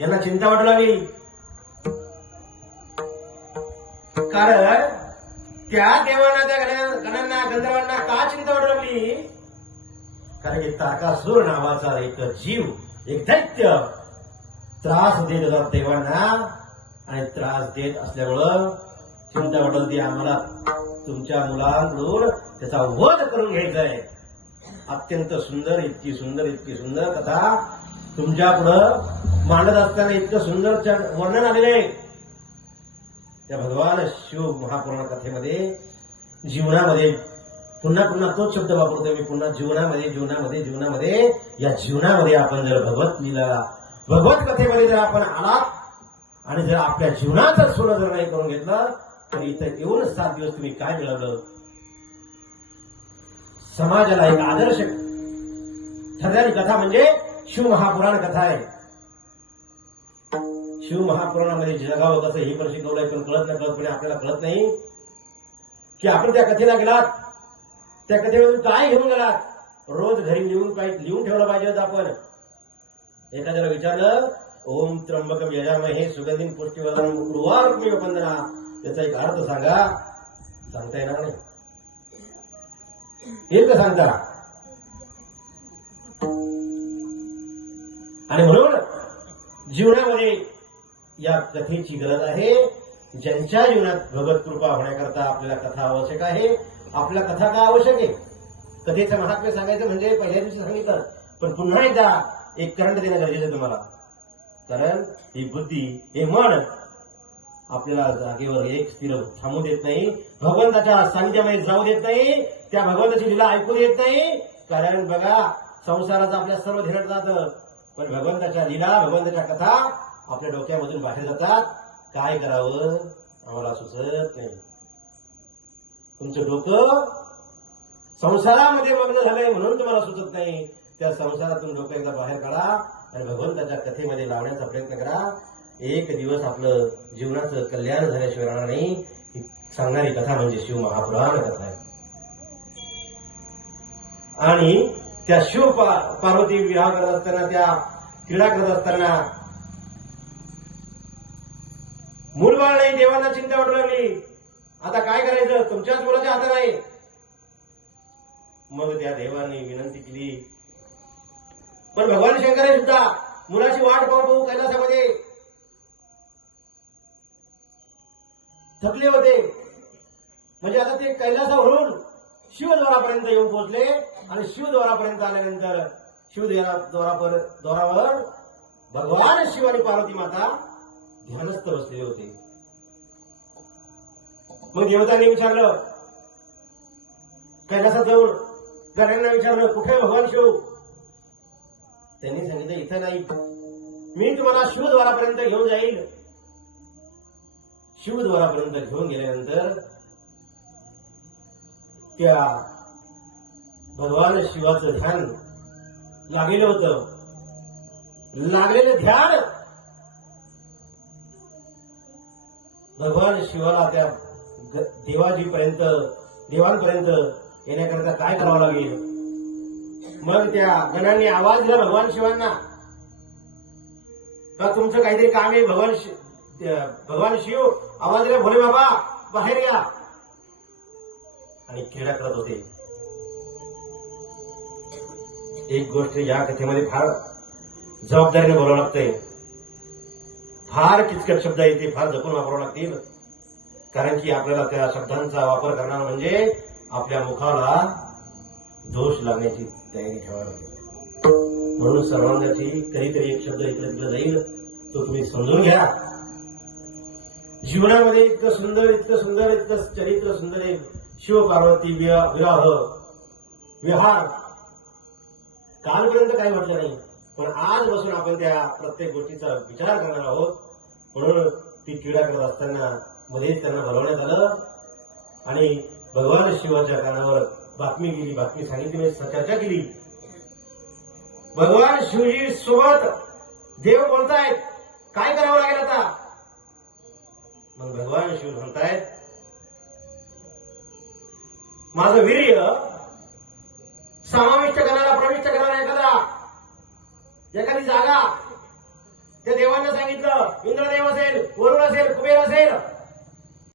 यांना चिंता वाटू लागली. कारण त्या देवांना, त्या गणांना, गंधर्वांना का चिंता वाटू लागली? कारण की तारकासूर नावाचा एक जीव, एक दैत्य त्रास देत होता देवांना, आणि त्रास देत असल्यामुळं चिंता वाटत होती, आम्हाला तुमच्या मुलांकडून त्याचा वध करून घ्यायचा आहे. अत्यंत सुंदर, इतकी सुंदर, इतकी सुंदर कथा तुमच्या पुढं मांडत असताना इतकं सुंदर वर्णन आलेलं आहे. त्या भगवान शिव महापुराण कथेमध्ये, जीवनामध्ये, पुन्हा पुन्हा तोच शब्द वापरतोय मी, पुन्हा जीवनामध्ये, जीवनामध्ये, जीवनामध्ये, या जीवनामध्ये आपण जर भगवत लीला, भगवत कथेमध्ये जर आपण आलात आणि जर आपल्या जीवनाचं सोनं जर नाही करून घेतलं तर इथं येऊन 7 दिवस तुम्ही काय मिळवलं? समाजाला एक आदर्श ठरणारी कथा म्हणजे शिव महापुराण कथा आहे. शिव महापुराणामध्ये जगावं कसं हे पण शिकवलंय, पण कळत नाही, कळतपणे आपल्याला कळत नाही की आपण त्या कथेला गेलात, त्या कथेमधून काय घेऊन गेलात. रोज घरी लिहून ठेवलं पाहिजे होतं. आपण एखाद्याला विचारलं, ओम त्र्यंबकम यजामहे सुगंधिं पुष्टिवर्धनम् उर्वारुकमिव बंधना, याचा एक अर्थ सांगा. सांगता येणार नाही. येईल का सांगता? आणि म्हणून जीवनामध्ये या कथेची गरज आहे. ज्यांच्या जीवनात भगवत कृपा होण्याकरता आपल्याला कथा आवश्यक आहे. आपल्या कथा का आवश्यक आहे? कथेचं महात्म्य सांगायचं म्हणजे पहिल्या दिवशी सांगितलं, पण पुन्हा एकदा एक करंट देणं गरजेचं आहे तुम्हाला. कारण ही बुद्धी, हे मन आपल्याला जागेवर एक स्थिर थांबू देत नाही, भगवंताच्या सानिध्यामध्ये जाऊ देत नाही, त्या भगवंताची लीला ऐकू देत नाही. कारण बघा, संसाराचं आपल्या सर्व ध्येयात जातं, पण भगवंताच्या लीला, भगवंताच्या कथा आपल्या डोक्यामधून बाहेर जातात. काय करावं आम्हाला सुचत नाही. तुमचं डोकं संसारामध्ये मग्न झालंय म्हणून तुम्हाला सुचत नाही. त्या संसारातून डोकं एकदा बाहेर काढा आणि भगवंताच्या कथेमध्ये लावण्याचा प्रयत्न करा. एक दिवस आपलं जीवनाचं कल्याण झाल्याशिवाय राहणार नाही. ही सांगणारी कथा म्हणजे शिव महापुराण कथा आहे. आणि त्या शिव पार्वती विवाह करत असताना, त्या क्रीडा करत असताना मूलबाळ नाही, देवांना चिंता वाटू लागली. आता काय करायचं? तुमच्याच मुलाच्या हातात आहे. मग त्या देवांनी विनंती केली, पण भगवान शंकर सुद्धा मुलाची वाट पाहू कैलासामध्ये थकले होते. म्हणजे आता ते कैलासावरून शिवद्वारापर्यंत येऊन पोहोचले. आणि शिवद्वारापर्यंत आल्यानंतर शिवद्वारावर भगवान शिव आणि पार्वती माता ध्यानस्थ बसलेले होते. मग देवतांनी विचारलं, कैलासात जाऊन गण्यांना विचारलं, कुठे भगवान शिव? त्यांनी सांगितलं, इथं नाही, मी तुम्हाला शिवद्वारापर्यंत घेऊन जाईल. शिवद्वारापर्यंत घेऊन गेल्यानंतर त्या भगवान शिवाचं ध्यान लागलेलं होतं. लागलेलं ध्यान भगवान शिवाला त्या देवांपर्यंत येण्याकरता काय करावं लागेल? मग त्या गणांनी आवाज दिला भगवान शिवांना, का तुमचं काहीतरी काम आहे? भगवान शिव आवाज दिला, भोले बाबा बाहेर या. आणि क्रीडा करत होते. एक गोष्ट या कथेमध्ये फार जबाबदारीने बोलावं लागतंय. फार किचकट शब्द आहे, ते फार जपून वापरावं लागतील. कारण की आपल्याला त्या शब्दांचा वापर करणार म्हणजे आपल्या मुखाला दोष लागण्याची तयारी ठेवावी लागते. म्हणून सर्वांसाठी कधीतरी एक शब्द इकडे तिकडे जाईल, तो तुम्ही समजून घ्या. जीवनामध्ये इतकं सुंदर, इतकं सुंदर, इतकं चरित्र सुंदर आहे. शिव पार्वती विहार कालपर्यंत काही म्हटलं नाही, पण आज बसून आपण त्या प्रत्येक गोष्टीचा विचार करणार आहोत. म्हणून ती क्रीडा करत असताना मध्येच त्यांना बोलवण्यात आलं आणि भगवान शिवाच्या कानावर बातमी गेली, बातमी सांगितली, चर्चा केली. भगवान शिवजी सोबत देव बोलतायत, काय करावं लागेल आता? मग भगवान शिव म्हणतायत, माझं वीर्य समाविष्ट करणारा, प्रविष्ट करणारा एखादी जागा, त्या देवांना सांगितलं, इंद्रदेव असेल, वरुण असेल, कुबेर असेल,